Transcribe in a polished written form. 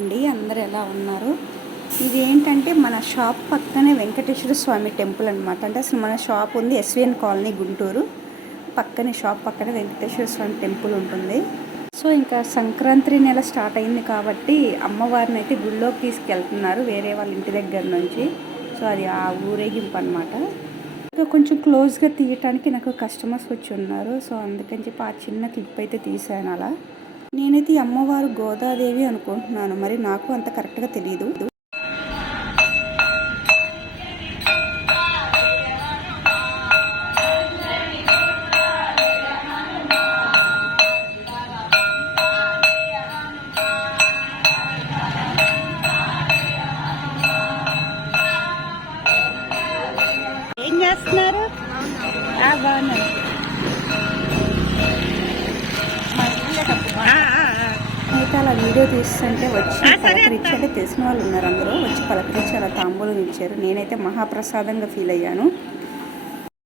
అండి, అందరు ఎలా ఉన్నారు? ఇది ఏంటంటే మన షాప్ పక్కనే వెంకటేశ్వర స్వామి టెంపుల్ అనమాట. అంటే అసలు మన షాప్ ఉంది ఎస్విఎన్ కాలనీ గుంటూరు. పక్కనే షాప్ పక్కనే వెంకటేశ్వర స్వామి టెంపుల్ ఉంటుంది. సో ఇంకా సంక్రాంతి నెల స్టార్ట్ అయింది కాబట్టి అమ్మవారిని అయితే గుళ్ళోకి తీసుకెళ్తున్నారు వేరే వాళ్ళ ఇంటి దగ్గర నుంచి. సో అది ఆ ఊరేగింపు అనమాట. ఇంకా కొంచెం క్లోజ్గా తీయటానికి నాకు కస్టమర్స్ వచ్చి ఉన్నారు. సో అందుకని చెప్పి ఆ చిన్న క్లిప్ అయితే తీసాను. అలా నేనైతే ఈ అమ్మవారు గోదాదేవి అనుకుంటున్నాను, మరి నాకు అంత కరెక్ట్గా తెలియదు. ఏం చేస్తున్నారు? బాగున్నాను. అయితే అలా వీడియో తీస్తుంటే వచ్చి పలకరించి, అంటే తెలిసిన వాళ్ళు ఉన్నారు అందరూ వచ్చి పలకరించి అలా తాంబూలం ఇచ్చారు. నేనైతే మహాప్రసాదంగా ఫీల్ అయ్యాను.